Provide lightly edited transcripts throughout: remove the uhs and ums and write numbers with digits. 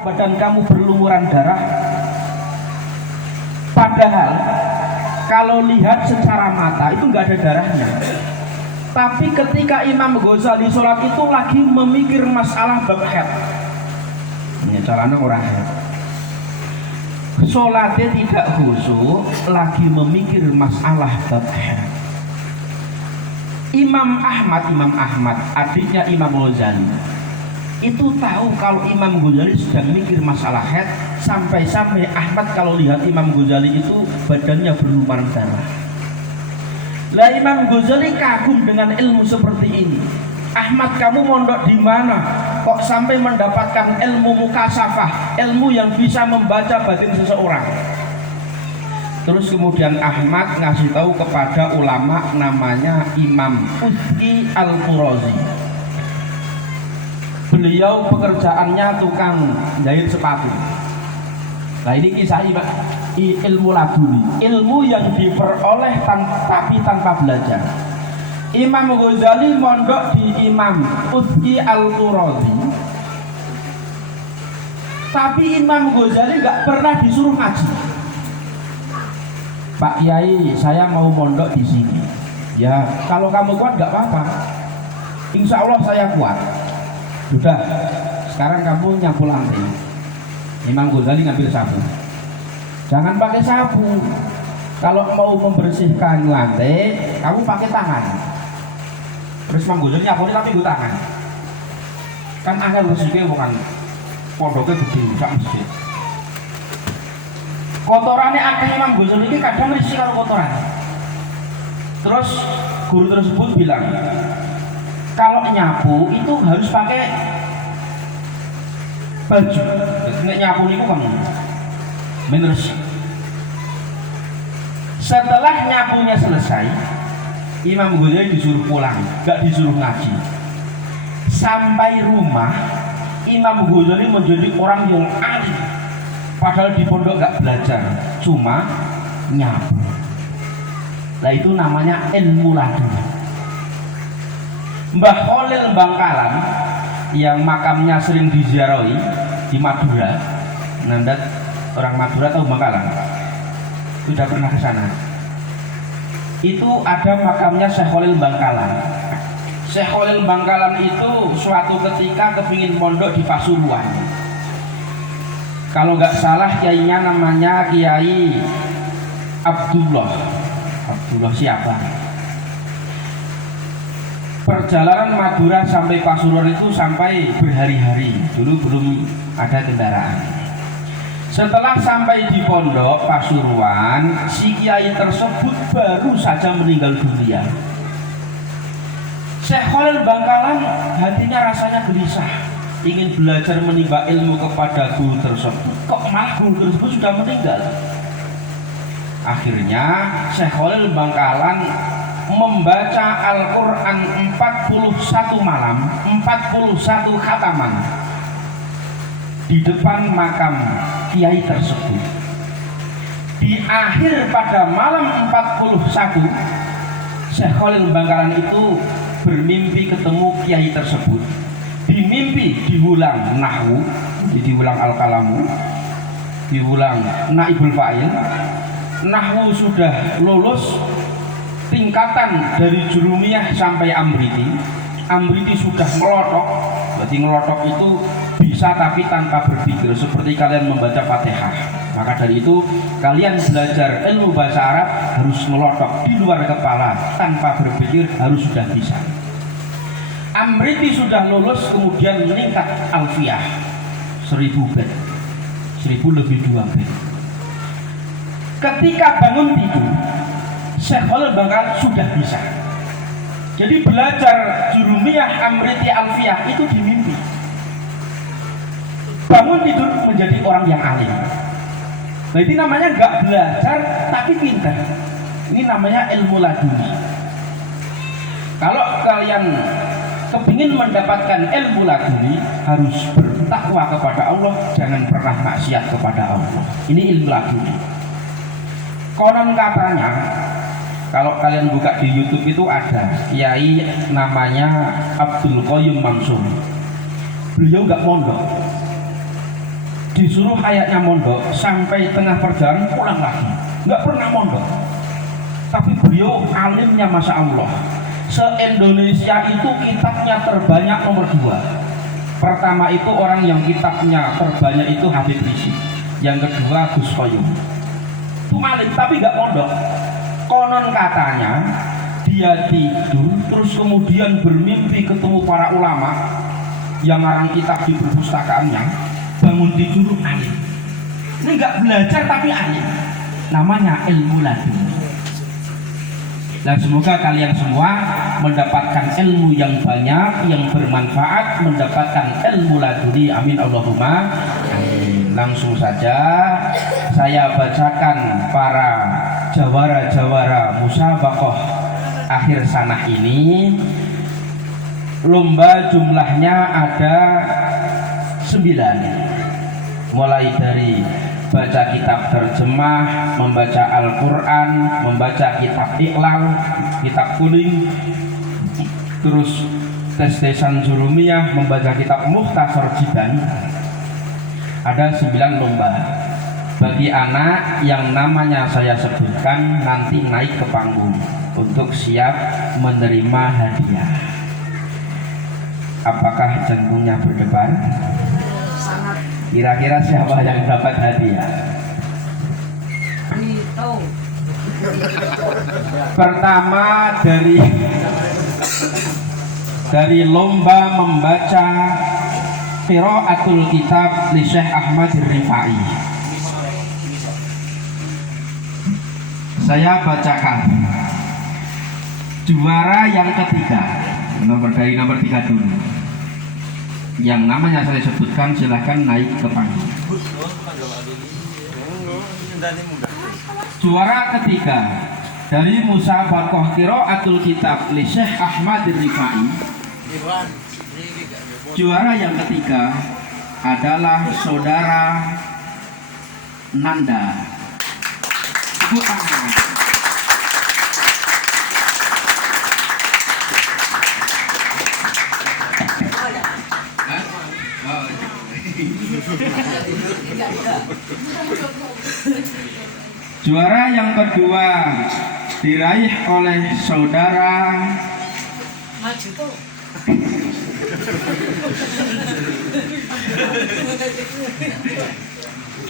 badan kamu berlumuran darah, padahal kalau lihat secara mata itu nggak ada darahnya. Tapi ketika Imam Ghazali sholat itu lagi memikir masalah bab haid, ini caranya orang haid, sholatnya tidak khusyuk, lagi memikir masalah bab haid. Imam Ahmad adiknya Imam Ghazali itu tahu kalau Imam Ghazali sedang mikir masalah haid, sampai-sampai Ahmad kalau lihat Imam Ghazali itu badannya berlumuran darah. Lah Imam Ghazali kagum dengan ilmu seperti ini. Ahmad, kamu mondok di mana? Kok sampai mendapatkan ilmu mukasafah, ilmu yang bisa membaca batin seseorang? Terus kemudian Ahmad ngasih tahu kepada ulama namanya Imam Uthki Al-Qurazi. Beliau pekerjaannya tukang jahit sepatu. Nah ini kisah ilmu laduni, ilmu yang diperoleh tapi tanpa belajar. Imam Ghazali mondok di Imam Uthki Al-Qurazi, tapi Imam Ghazali nggak pernah disuruh ngaji. Pak Kiai, saya mau mondok di sini. Ya kalau kamu kuat nggak apa-apa, insya Allah saya kuat. Sudah, sekarang kamu nyapu lantai. Imam Ghazali ngambil sapu. Jangan pakai sapu. Kalau mau membersihkan lantai, kamu pakai tangan. Terus Imam Ghazali nyapu tapi gue tangan. Kan angel bersihnya bukan pondoknya gede, sak masjid. Kotorannya akeh Imam Ghazali ini kadang risih karo kotoran. Terus guru tersebut bilang, kalau nyapu itu harus pakai baju. Nek nyapu niku kan menerus. Setelah nyapunya selesai, Imam Ghazali disuruh pulang, gak disuruh ngaji. Sampai rumah, Imam Ghazali menjadi orang yang alim. Padahal di pondok gak belajar, cuma nyapu. Nah itu namanya ilmu laduni. Mbah Khalil Bangkalan yang makamnya sering diziarahi di Madura, Nanda orang Madura tahu Bangkalan? Sudah pernah ke sana? Itu ada makamnya Syekh Khalil Bangkalan. Syekh Khalil Bangkalan itu suatu ketika kepingin mondok di Pasuruan. Kalau nggak salah kiainya namanya Kiai Abdullah siapa? Perjalanan Madura sampai Pasuruan itu sampai berhari-hari, dulu belum ada kendaraan. Setelah sampai di pondok Pasuruan, si kiai tersebut baru saja meninggal dunia. Syekh Khalil Bangkalan hatinya rasanya gelisah, ingin belajar menimba ilmu kepada guru tersebut. Kok malah guru tersebut sudah meninggal? Akhirnya Syekh Khalil Bangkalan membaca Al-Quran 41 malam, 41 khataman di depan makam kiai tersebut. Di akhir pada malam 41, Syekh Khalil Bangkalan itu bermimpi ketemu kiai tersebut. Di mimpi diulang nahwu, diulang al-kalamu, diulang naibul fa'il. Nahwu sudah lulus tingkatan dari jurumiyah sampai amriti. Amriti sudah ngelotok. Berarti ngelotok itu bisa tapi tanpa berpikir, seperti kalian membaca Fatihah. Maka dari itu kalian belajar ilmu bahasa Arab harus ngelotok di luar kepala, tanpa berpikir, harus sudah bisa. Amriti sudah lulus, kemudian meningkat alfiyah 1000 bait, 1000 lebih 2 bait. Ketika bangun tidur, Syekh Khalil Bangkalan sudah bisa. Jadi belajar jurumiyah amriti alfiyah itu di mimpi. Bangun tidur menjadi orang yang alim. Nah ini namanya nggak belajar tapi pintar. Ini namanya ilmu laduni. Kalau kalian kepingin mendapatkan ilmu laduni, harus bertakwa kepada Allah, jangan pernah maksiat kepada Allah. Ini ilmu laduni. Konon katanya, kalau kalian buka di YouTube itu ada kiai namanya Abdul Qayyum Mansur. Beliau nggak mondok, disuruh ayatnya mondok sampai tengah perjalanan pulang lagi, nggak pernah mondok. Tapi beliau alimnya masya Allah. Se-Indonesia itu kitabnya terbanyak nomor 2. Pertama itu orang yang kitabnya terbanyak itu Habib Rizik, yang kedua Gus Koyum. Itu alim tapi nggak mondok. Konon katanya dia tidur terus kemudian bermimpi ketemu para ulama yang ngarang kitab di perpustakaannya, bangun tidur alim. Ini nggak belajar tapi alim, namanya ilmu laduni. Dan semoga kalian semua mendapatkan ilmu yang banyak, yang bermanfaat, mendapatkan ilmu laduni. Amin Allahumma amin. Langsung saja saya bacakan para jawara-jawara musabaqah akhir sanah ini. Lomba jumlahnya ada 9, mulai dari baca kitab terjemah, membaca Al-Quran, membaca kitab Iqlal, kitab kuning, terus tes-tesan Jurumiyah, membaca kitab Mukhtasar Jiban. Ada 9 lomba. Bagi anak yang namanya saya sebutkan nanti naik ke panggung untuk siap menerima hadiah. Apakah jantungnya berdebar? Kira-kira siapa yang dapat hadiah? Pertama dari lomba membaca Qiraatul Kitab li Syekh Ahmad Rifai. Saya bacakan. Juara yang ketiga, nomor 3 dulu. Yang namanya saya sebutkan silahkan naik ke panggung. Juara ketiga dari musabaqah Qiraatul Kitab li Syekh Ahmad Rifai. Juara yang ketiga adalah saudara Nanda. Tepuk tangan. Juara yang kedua diraih oleh saudara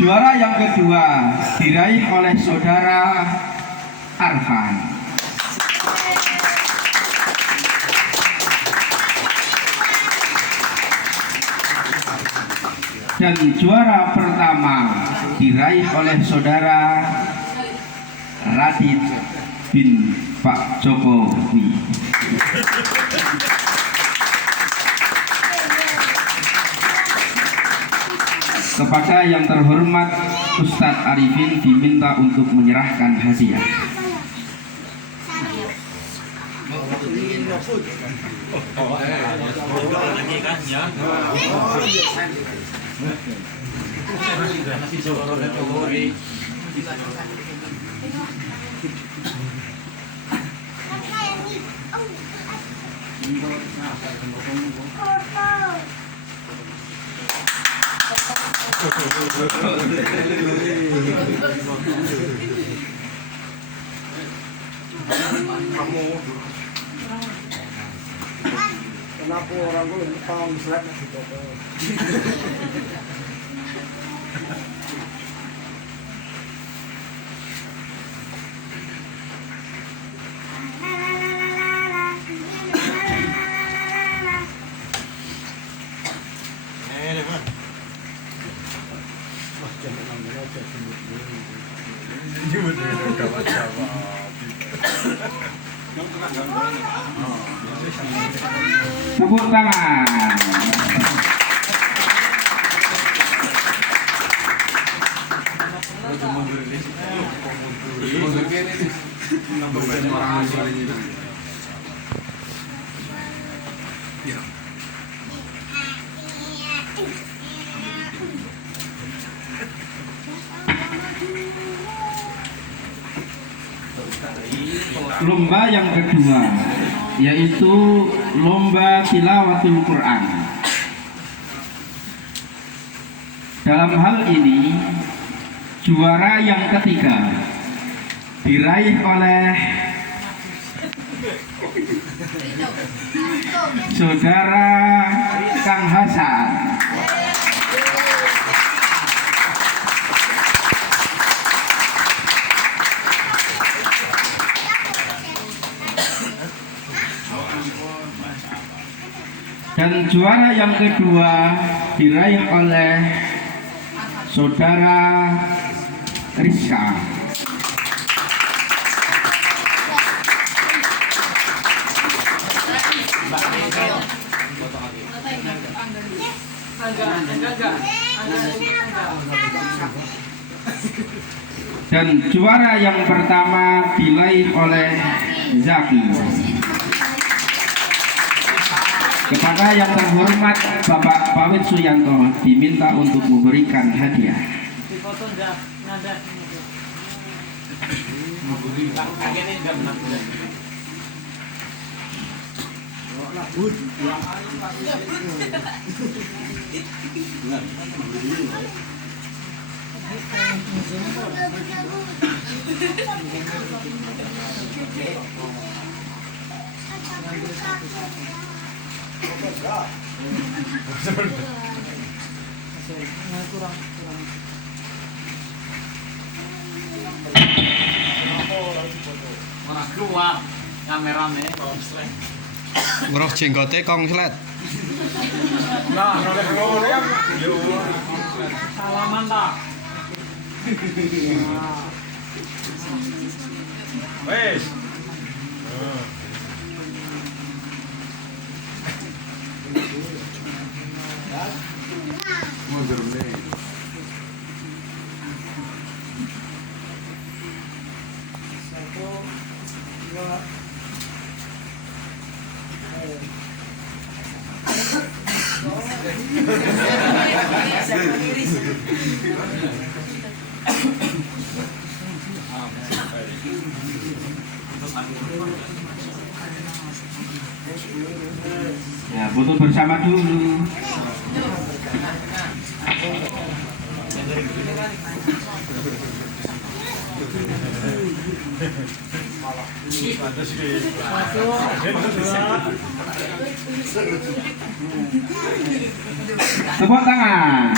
Juara yang kedua diraih oleh saudara Arfan. Dan juara pertama diraih oleh saudara Radit bin Pak Jokowi. Kepada yang terhormat Ustadz Arifin diminta untuk menyerahkan hadiah. Kenapa orang gue paham slide gitu? Tepuk tangan. Lomba yang kedua yaitu lomba tilawatul Quran. Dalam hal ini, juara yang ketiga diraih oleh Saudara Kang Hasan. Dan juara yang kedua diraih oleh Saudara Rizka. Dan juara yang pertama diraih oleh Zaki. Kepada yang terhormat Bapak Pawit Suyanto diminta untuk memberikan hadiah. Mana keluar kameranya? Weruh jenggote kongslet. Nah, kalau ngomong ya, Salaman tak? wes. Ya, foto bersama dulu. Tepuk tangan.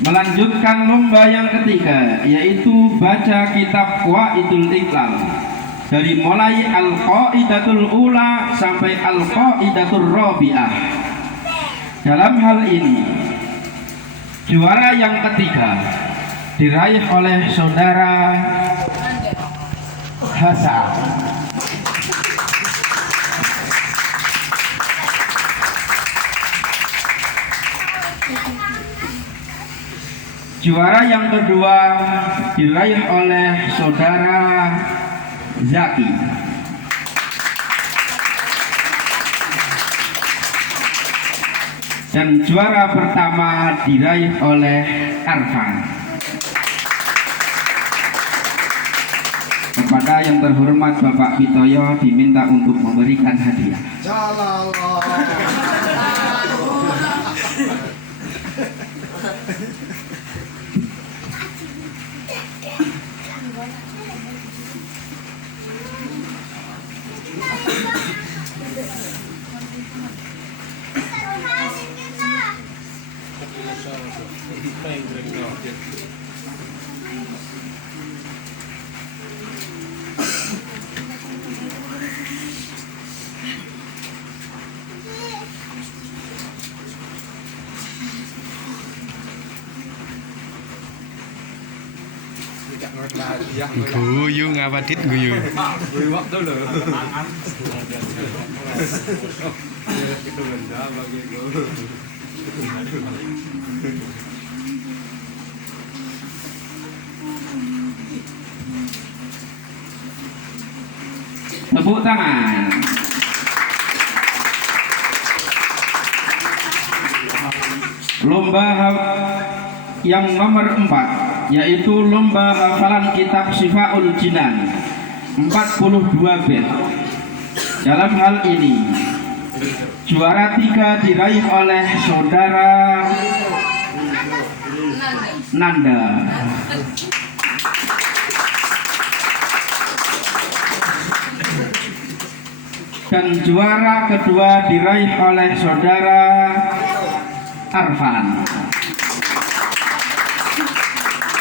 Melanjutkan lomba yang ketiga, yaitu baca kitab Qawaidul Iqlal dari mulai Al-Qaidatul Ula sampai Al-Qaidatul Rabi'ah. Dalam hal ini, juara yang ketiga diraih oleh Saudara Hasan. Juara yang kedua diraih oleh Saudara Zaki. Dan juara pertama diraih oleh Arfan. Kepada yang terhormat Bapak Pitoyo diminta untuk memberikan hadiah. Jalallah. Guyu ngawadit guyu. Waktu loh. Itu benda bagi gue. Tepuk tangan. Lomba yang nomor 4, yaitu lomba hafalan kitab Syifaul Jinan 42 bait. Dalam hal ini, Juara 3 diraih oleh saudara Nanda. Dan juara kedua diraih oleh saudara Arfan.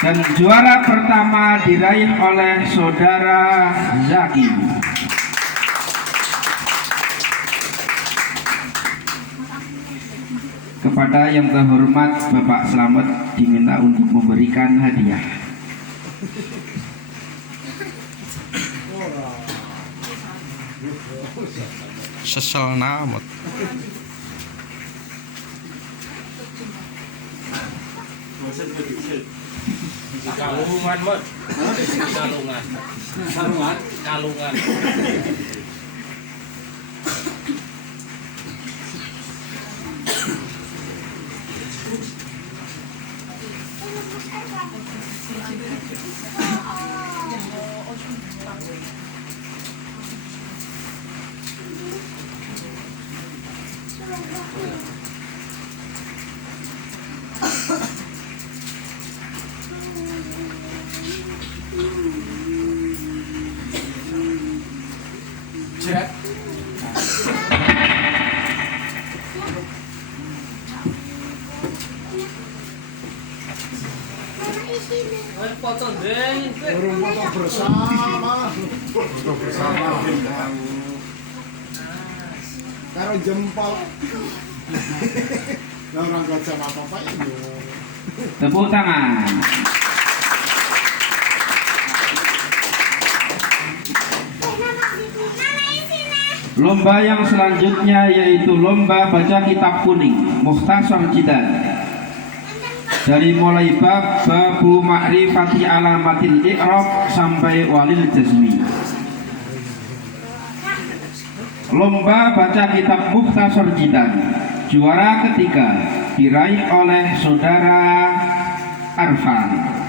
Dan juara pertama diraih oleh saudara Zaki. Kepada yang terhormat Bapak Slamet diminta untuk memberikan hadiah. Sesel namat. Kalungan, Bos. Kalungan. Kalungan. Kalungan. Cek. Potong deng. Burung foto bersama. Foto bersama. Karo jempol. Lah orang gak sama apa-apa ini. Tepuk tangan. Lomba yang selanjutnya yaitu lomba baca kitab kuning Mukhtasar Jidan. Dari mulai bab babu ma'rifati alamatil i'rab sampai walil jazmi. Lomba baca kitab Mukhtasar Jidan. Juara ketiga diraih oleh saudara Arfan.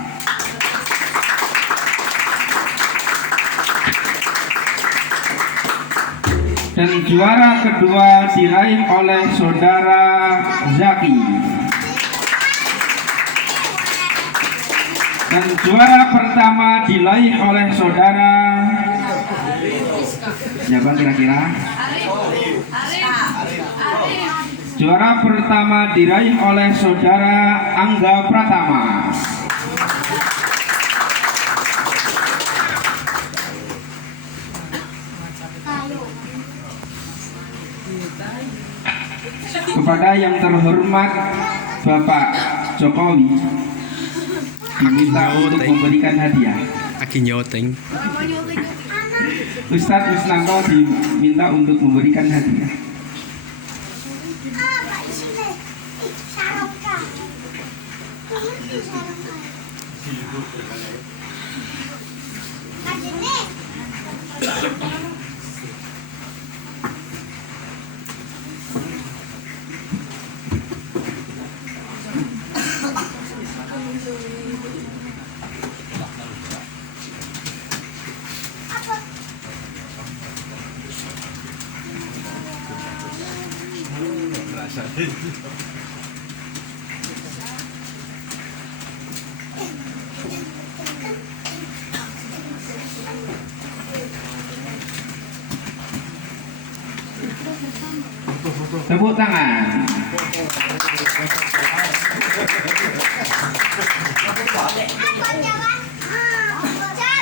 Dan juara kedua diraih oleh saudara Zaki. Dan juara pertama diraih oleh saudara siapa kira-kira? Juara pertama diraih oleh saudara Angga Pratama. Kepada yang terhormat Bapak Jokowi diminta untuk memberikan hadiah. Aki nyoteng. Ustadz Wisnanto diminta untuk memberikan hadiah. Tepuk tangan.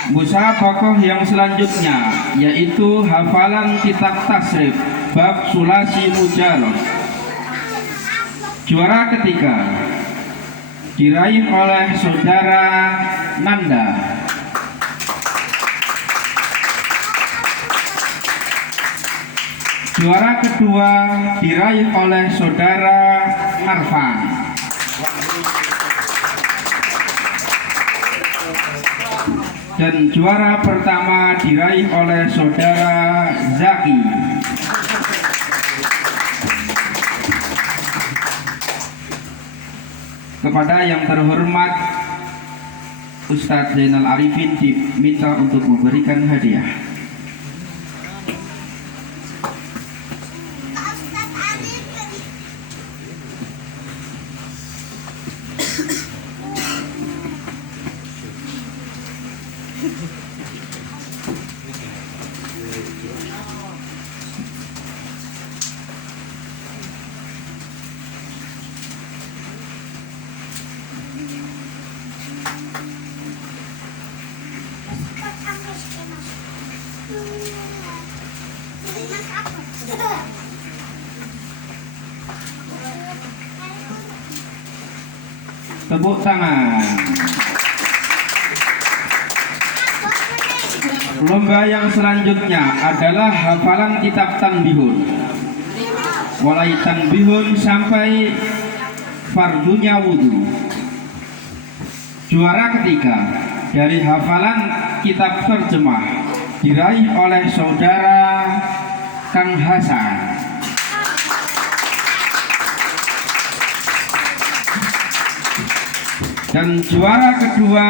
Musabaqah yang selanjutnya yaitu hafalan kitab tasrif bab sulasi mujarrad. Juara ketiga diraih oleh saudara Nanda. Juara kedua diraih oleh saudara Arfan. Dan juara pertama diraih oleh saudara Zaki. Kepada yang terhormat Ustadz Zainal Arifin diminta untuk memberikan hadiah. Tepuk tangan. Lomba yang selanjutnya adalah hafalan kitab tanbihun. Mulai tanbihun sampai fardunya wudhu. Juara ketiga dari hafalan kitab terjemah diraih oleh saudara Kang Hasan. Dan juara kedua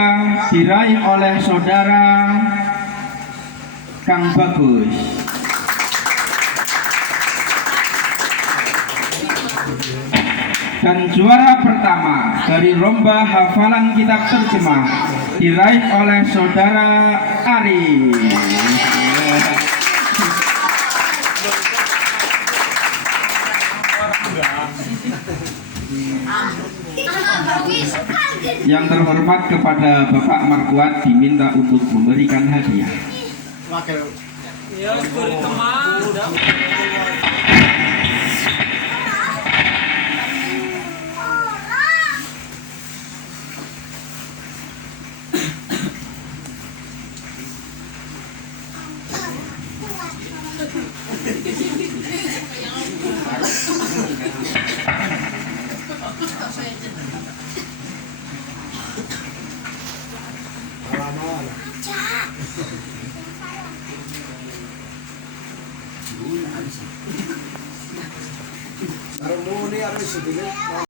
diraih oleh saudara Kang Bagus. Dan juara pertama dari lomba hafalan kitab terjemah diraih oleh saudara Ari. Yang terhormat kepada Bapak Markuat diminta untuk memberikan hadiah. Ya, beri teman. Harmoni harus sedikit.